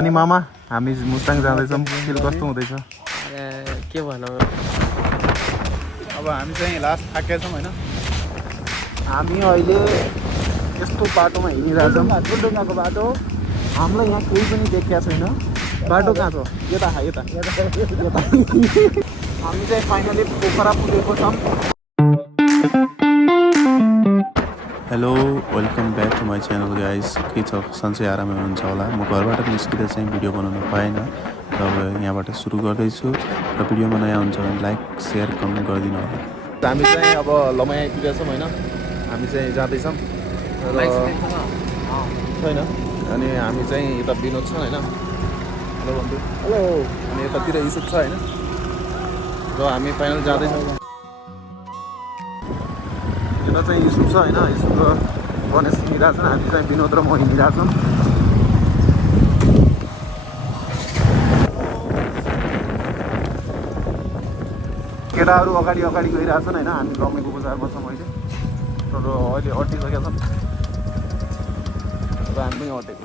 अनि मामा हामी मुस्ताङ जाँदैछौँ फिल कस्तो हुँदैछ? के भनौँ अब हामी चाहिँ लास्ट थाकेछौँ होइन। हामी अहिले यस्तो बाटोमा हिँडिरहेछौँ ढुङ्गाको बाटो। हामीलाई यहाँ केही पनि देखिएको छैन। बाटो कहाँ छ? यता यता यता हामी चाहिँ फाइनली पोखरा पुगेको छौँ। Hello welcome back to my channel guys. के छ सन्चै आरामै हुनुहुन्छ होला। म घरबाट निस्किँदा चाहिँ भिडियो बनाउन पाएन र अब यहाँबाट सुरु गर्दैछु र भिडियोमा नयाँ हुन्छ भने लाइक सेयर कमेन्ट गरिदिनु होला। हामी चाहिँ अब लमाइ आइपुगेछौँ होइन। हामी चाहिँ जाँदैछौँ छैन अनि हामी चाहिँ यता विनोद छ होइन। हेलो बन्धु। हेलो। अनि यतातिर युसुफ छ होइन र हामी फाइनल जाँदैछौँ। यता चाहिँ युसुफ छ होइन। युसुफ र गणेश हिँडिरहेको छन्। हामी चाहिँ विनोद र म हिँडिरहेको छौँ। केटाहरू अगाडि अगाडि गइरहेछन् होइन। हामी लम्बेको बजारमा छौँ अहिले तर अहिले अटिसकेका छौँ र हामी पनि अटेको।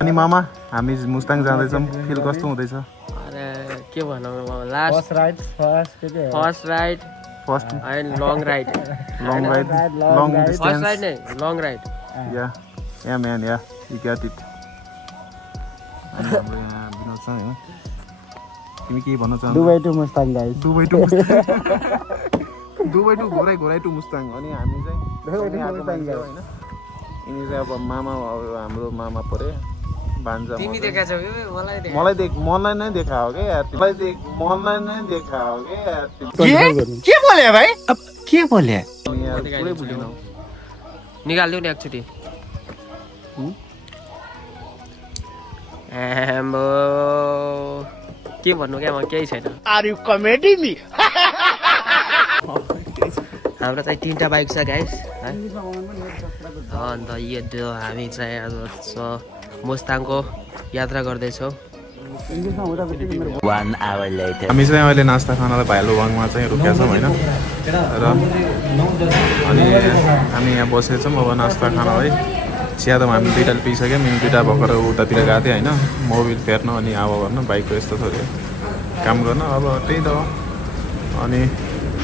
अनि मामा हामी मुस्ताङ जाँदैछौँ फिल कस्तो हुँदैछ? अरे के भनौँ last ride first and long ride long first distance ride नै long ride yeah man yeah you got it। अनि हाम्रो यहाँ विनोद छ हैन। तिमी के भन्न चाहन्छौ? Dubai to Mustang guys. Dubai to Ghorahi to Mustang. अनि हामी चाहिँ दुबई टु मुस्ताङ हैन। यिनी चाहिँ अब मामा हाम्रो मामा परे भान्जा। तिमी देखाछौ के मलाई नै देखा हो के यार। मलाई नै देखा हो के यार। के बोले भाइ? अब के बोले? यार पुरै बुझिनौ। निकाल्दिउ नि एकचोटी। एम्बो के भन्नु क्या म केही छैन। Are you comedy me? हाम्रो चाहिँ 3टा बाइक छ गाइस अन्त यो हामी चाहिँ आज मुस्ताङको यात्रा गर्दैछौँ। 1 hour later हामी चाहिँ अहिले नास्ता खानलाई भालुवाङमा चाहिँ रोकेका छौँ होइन। र अनि हामी यहाँ बसेका छौँ अब नास्ता खानलाई। चिया त हामी 2टा पिइसक्यौँ। 2टा भर्खर उतातिर गएको थिएँ होइन मोबिल फेर्न अनि आवा गर्न बाइकको यस्तो थोरै काम गर्न। अब त्यही त हो। अनि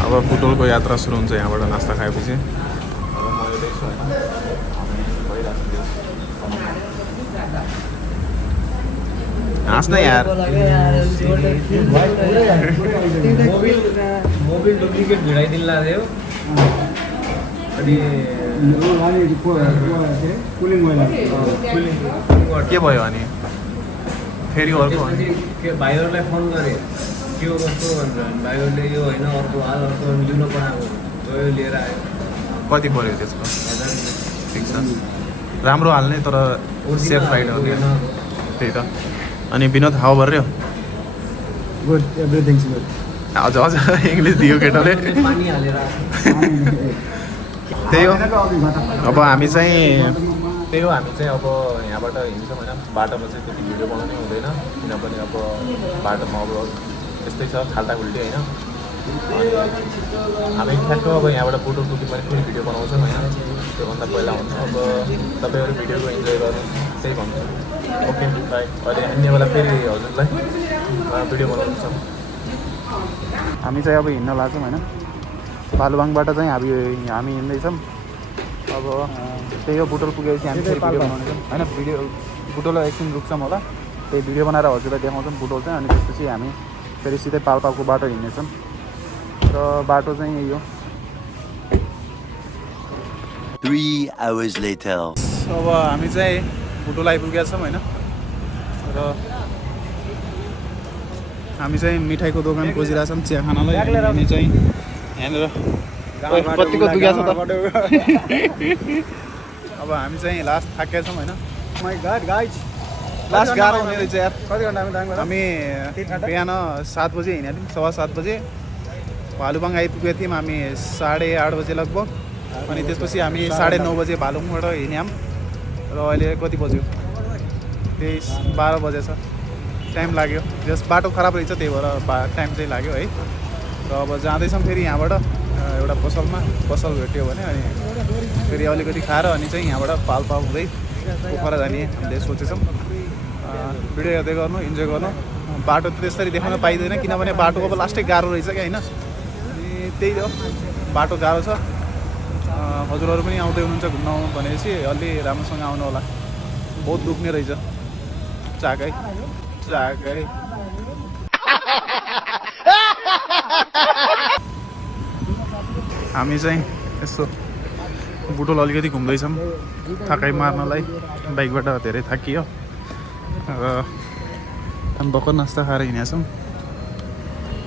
अब बुटोलको यात्रा सुरु हुन्छ यहाँबाट नास्ता खाएपछि। अब म यतै छु होइन। हाँस्न यार। मोबिल डुप्लिकेट भिडाइदिनु लाग्यो अनि के भयो अनि फेरि अर्को भाइहरूलाई फोन गरेँ के हो कस्तो भनेर। भाइहरूले यो होइन अर्को लिन पठाएको यो लिएर आयो। कति पऱ्यो त्यसको? ठिक छ राम्रो हाल्ने तर सेफ राइड हो त्यही त। अनि विनोद हाउ भर्यो? Good everything's good. अझ इङ्ग्लिस दियो केटाले। पानी हालेर त्यही हो। अब हामी चाहिँ त्यही हो। हामी चाहिँ अब यहाँबाट हिँड्छौँ होइन। बाटोमा चाहिँ त्यति भिडियो बनाउनै हुँदैन किनभने अब बाटोमा अब यस्तै छ खाल्टाखुल्टी होइन। अनि हामी ठ्याक्क अब यहाँबाट बुटोल पुग्यो भने फेरि भिडियो बनाउँछौँ होइन। त्योभन्दा पहिला हुन्छ। अब तपाईँहरू भिडियोको इन्जोय गर्नु त्यही भन्छु। Okay by. अहिले हिँड्ने बेला फेरि हजुरलाई भिडियो बनाउँछौँ। हामी चाहिँ अब हिँड्न लाग्छौँ होइन। भालुवाङबाट चाहिँ हामी हिँड्दैछौँ। अब त्यही हो बुटोल पुगेपछि हामी फेरि भिडियो बनाउनेछौँ होइन। भिडियो बुटोल एकछिन रुक्छौँ होला। त्यही भिडियो बनाएर हजुरलाई देखाउँछौँ बुटोल चाहिँ। अनि त्यसपछि हामी फेरि सिधै पाल्पाको बाटो हिँड्नेछौँ र बाटो चाहिँ यही हो। 3 hours later अब हामी चाहिँ बुटोल आइपुगेका छौँ होइन। र हामी चाहिँ मिठाईको दोकान खोजिरहेछौँ चिया खानलाई। अनि चाहिँ यहाँनिर कतिको दुख्या छ त। अब हामी चाहिँ लास्ट थाकेका छौँ होइन। माइ गॉड गाइस लास्ट गाह्रो हुने रहेछ यार। कति घन्टा हामी बिहान 7 बजे हिँडेको थियौँ 7:15 बजे। भालुवाङ आइपुगेको थियौँ हामी 8:30 बजे लगभग। अनि त्यसपछि हामी 9:30 बजे भालुङबाट हिँड्यौँ र अहिले कति बज्यो? त्यही 12 बजेछ। टाइम लाग्यो जस बाटो खराब रहेछ त्यही भएर टाइम चाहिँ लाग्यो है। र अब जाँदैछौँ फेरि यहाँबाट एउटा पसल भेट्यो भने अनि फेरि अलिकति खाएर अनि चाहिँ यहाँबाट पाल्पा हुँदै पोखरा जाने हामीले सोचेछौँ भिडियो हेर्दै गर्नु इन्जोय गर्नु बाटो त त्यसरी देखाउन पाइँदैन किनभने बाटो अब लास्टै गाह्रो रहेछ क्या होइन अनि त्यही हो बाटो गाह्रो छ हजुरहरू पनि आउँदै हुनुहुन्छ घुम्न भनेपछि अलि राम्रोसँग आउनु होला बहुत दुख्ने रहेछ चाकै हामी चाहिँ यसो बुटोल अलिकति घुम्दैछौँ थकाइ मार्नलाई बाइकबाट धेरै थाकियो र हामी भर्खर नास्ता खाएर हिँडेका छौँ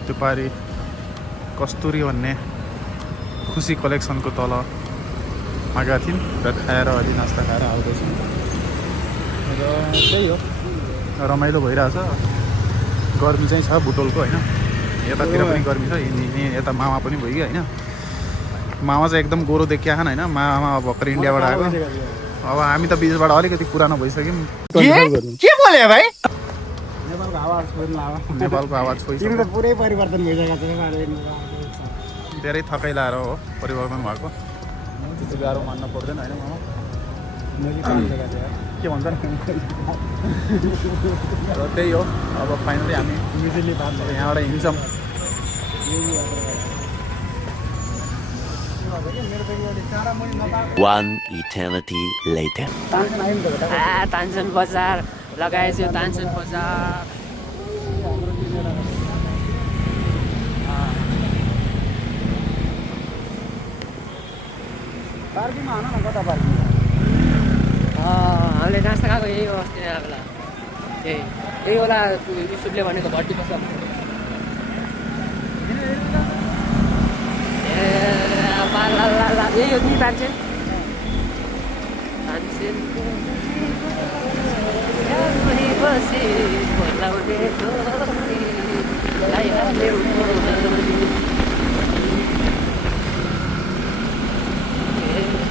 त्यो पारि कस्तुरी भन्ने खुसी कलेक्सनको तल आएका थियौँ र खाएर अलि नास्ता खाएर आउँदैछौँ र त्यही हो रमाइलो भइरहेछ गर्मी चाहिँ छ बुटोलको होइन यतातिर पनि गर्मी छ यता मामा पनि भइगयो होइन मामा चाहिँ एकदम गोरो देखिया होइन मामा भर्खर इन्डियाबाट आएको अब हामी त बिचबाट अलिकति पुरानो भइसक्यौँ के बोले भाइ नेपालको आवाज खोइसक्यो पुरै परिवर्तन भइसकेको छ धेरै थकाइ लाएर हो परिवर्तन भएको त्यस्तो गाह्रो मान्न पर्दैन होइन मामा के भन्छ र त्यही हो अब फाइनली हामी यहाँबाट हिँड्छौँ One eternity later. तानसेन बजार लगाएछ यो तानसेन बजार पार्किङमा आउनु न कता पार्किङ हामीले नास्ता खाएको यही हो अस्ति बेला यही होला युसुफले भनेको भट्टी बस्छ यही हो नि तानसेन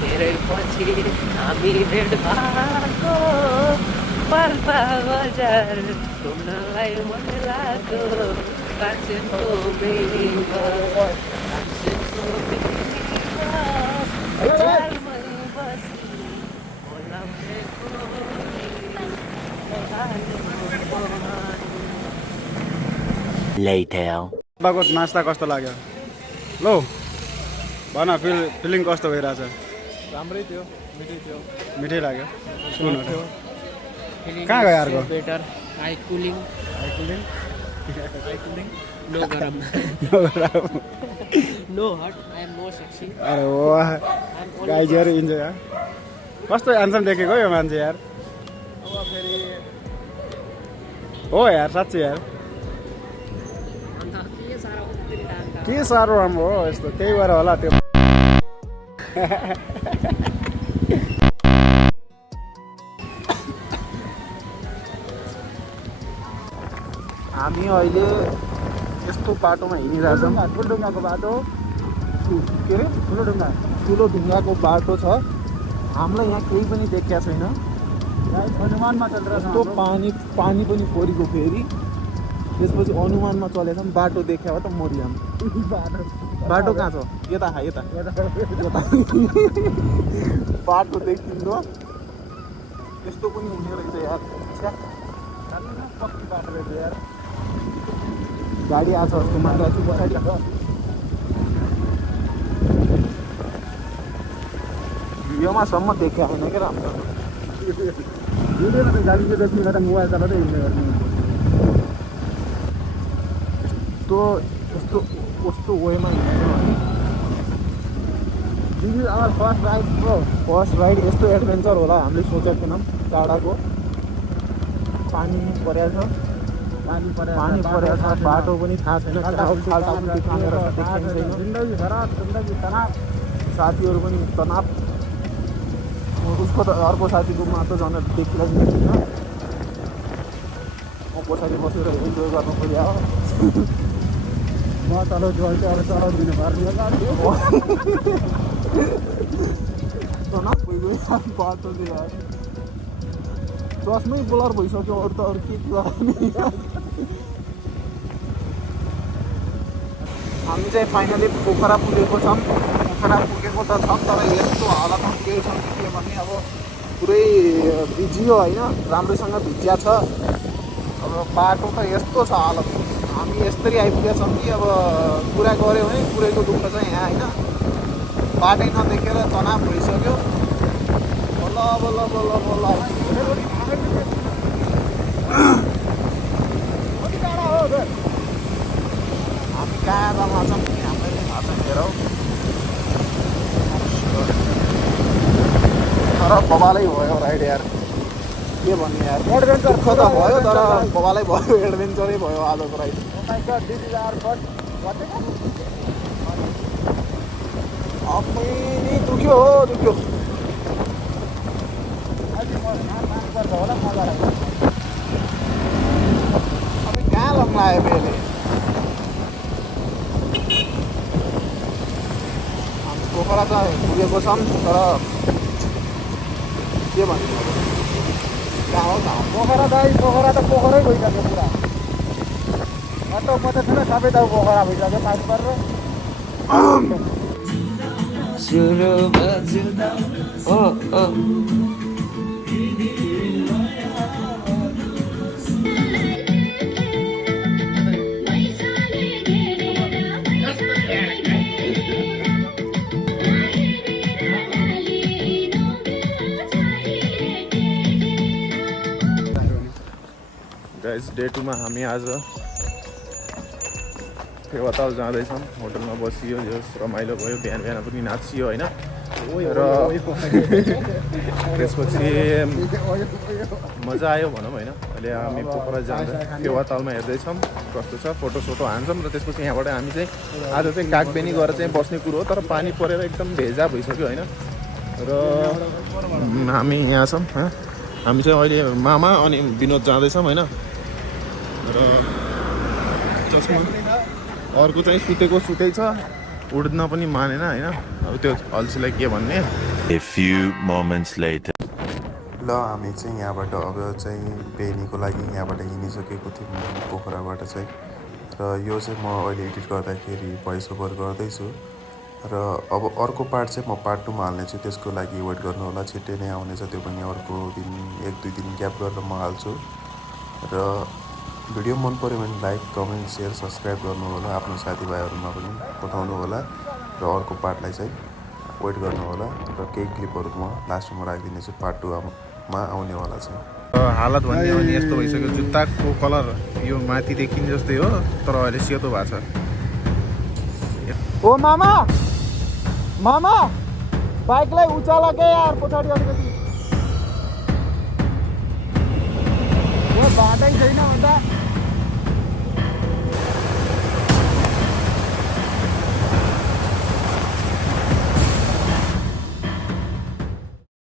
धेरै पछि हामी भेट भएको पाल्पा बजार घुम्नलाई मन लाग्यो तानसेनको बेरीमा तानसेनको बेरीमा झारमै बसी बोलाउनेको Later. बाको नास्ता कस्तो लाग्यो लो भन फिलिङ कस्तो भइरहेछ राम्रै थियो मिठै थियो मिठै लाग्यो थियो कहाँ गयो अर्को बेटर आई कुलिङ नो गरम no hot I am no sexy अरे वाह गाइजहरू इन्जोय यार कस्तो ह्यान्डसम देखेको यो मान्छे यार अब फेरि हो यार साँच्ची यार अन्त के साह्रो उत्तिरी दाम के साह्रो राम्रो हो यस्तो त्यही भएर होला त्यो हामी अहिले यस्तो बाटोमा हिँडिरहेछौँ ठुलढुङ्गाको बाटो के अरे ठुलो ढुङ्गाको बाटो छ हामीलाई यहाँ केही पनि देखिया छैन हनुमानमा चलिरहेछ यस्तो पानी पनि परेको फेरि त्यसपछि अनुमानमा चलेछौँ बाटो देख्यो त मरिहाम बाटो कहाँ छ यता बाटो देखिँदो यस्तो पनि हुने रहेछ यार कति बाटो रहेछ यार गाडी आएको छ जस्तो मान्छे पछाडि भिडियोमासम्म देखिया छैन क्या राम्रो भिडियोमा त गाडी चाहिँ देखिँदैन त मोबाइल चलाउँदै हिँड्ने गर्नु कस्तो वेमा हिँडेको this is our first ride bro first ride यस्तो एडभेन्चर होला हामीले सोचेको थिएनौँ टाढाको पानी परेको छ बाटो पनि थाहा छैन जिन्दगी खराब जिन्दगी तनाव साथीहरू पनि तनाव उसको त अर्को साथीको मात्र झन् देखिरहेको छैन म पछाडि बसेर इन्जोय गर्न खोज्यो म चलाउँछु अहिले अब चलाउदिनु पर्ने तनाव भइगयो बाटो यार चस्मै ब्लर भइसक्यो अरू त अरू के हामी चाहिँ फाइनली पोखरा पुगेको छौँ पोखरा पुगेको त छौँ तर यस्तो हालतमा केही छ के भने अब पुरै भिजियो होइन, राम्रोसँग भिजिया छ। अब बाटो त यस्तो छ हालत, हामी यस्तरी आइपुगेछौँ कि अब कुरा गऱ्यो भने कुरैको दुःख छ यहाँ होइन। बाटै नदेखेर तनाव भइसक्यो। बल्ल बल्ल बल्ल बल्ल कति टाढा हो सर? हामी कहाँ जम्मा छौँ हामीलाई थाहा छैन हेर हौ। तर बबालै भयो राइड यार, के भन्ने यार। एडभेन्चर दुःख त भयो तर बबालै भयो, एडभेन्चरै भयो आजको राइड। अम्मै नि दुख्यो हो दुख्यो। अब कहाँ लग्न आयो बेले? हामी पोखरा त पुगेको छौँ तर के भन्नु अब कहाँ हो कहाँ? पोखरा त पोखरै भइसक्यो पुरा। बाटो मात्रै छैन, सबै त पोखरा भइसक्यो पानी परेर। गाइस डे 2 मा हामी आज फेवाताल जाँदैछौँ। होटलमा बसियो, जस रमाइलो भयो, बिहान बिहान पनि नाचियो होइन। र त्यसपछि मजा आयो भनौँ होइन। अहिले हामी पोखरा जाँदा फेवातालमा हेर्दैछौँ कस्तो छ, फोटोसोटो हान्छौँ। र त्यसपछि यहाँबाट हामी चाहिँ आज चाहिँ कागबेनी गएर चाहिँ बस्ने कुरो हो, तर पानी परेर एकदम भेजा भइसक्यो होइन। र हामी यहाँ छौँ, हामी चाहिँ अहिले मामा अनि विनोद जाँदैछौँ होइन। र चस्मा अर्को चाहिँ सुतेको सुतै छ, उड्न पनि मानेन होइन। अब त्यो अल्छीलाई के भन्ने। A few moments later. ल हामी चाहिँ यहाँबाट अब चाहिँ बेनीको लागि यहाँबाट हिँडिसकेको थियौँ पोखराबाट चाहिँ। र यो चाहिँ म अहिले एडिट गर्दाखेरि भोइस ओभर गर्दैछु। र अब अर्को पार्ट चाहिँ म पार्ट 2 मा हाल्नेछु, त्यसको लागि वेट गर्नु होला, छिट्टै नै आउनेछ। त्यो पनि अर्को दिन 1-2 दिन ग्याप गरेर म हाल्छु। र भिडियो मन पऱ्यो भने लाइक, कमेन्ट, सेयर, सब्सक्राइब गर्नु होला, आफ्नो साथीभाइहरूमा पनि पठाउनु होला। र अर्को पार्टलाई चाहिँ वेट गर्नु होला। र केही क्लिपहरू म लास्टमा राखिदिनेछु, पार्ट 2 मा आउनेवाला छ। हालत भन्ने हो नि यस्तो भइसक्यो, जुत्ताको कलर यो माथि देखिने जस्तै हो तर अहिले सेतो भएको छ। ओ मामा मामा बाइकलाई उचाला के यार पछाडि अलिकति। यो बाटै छैन भन्दा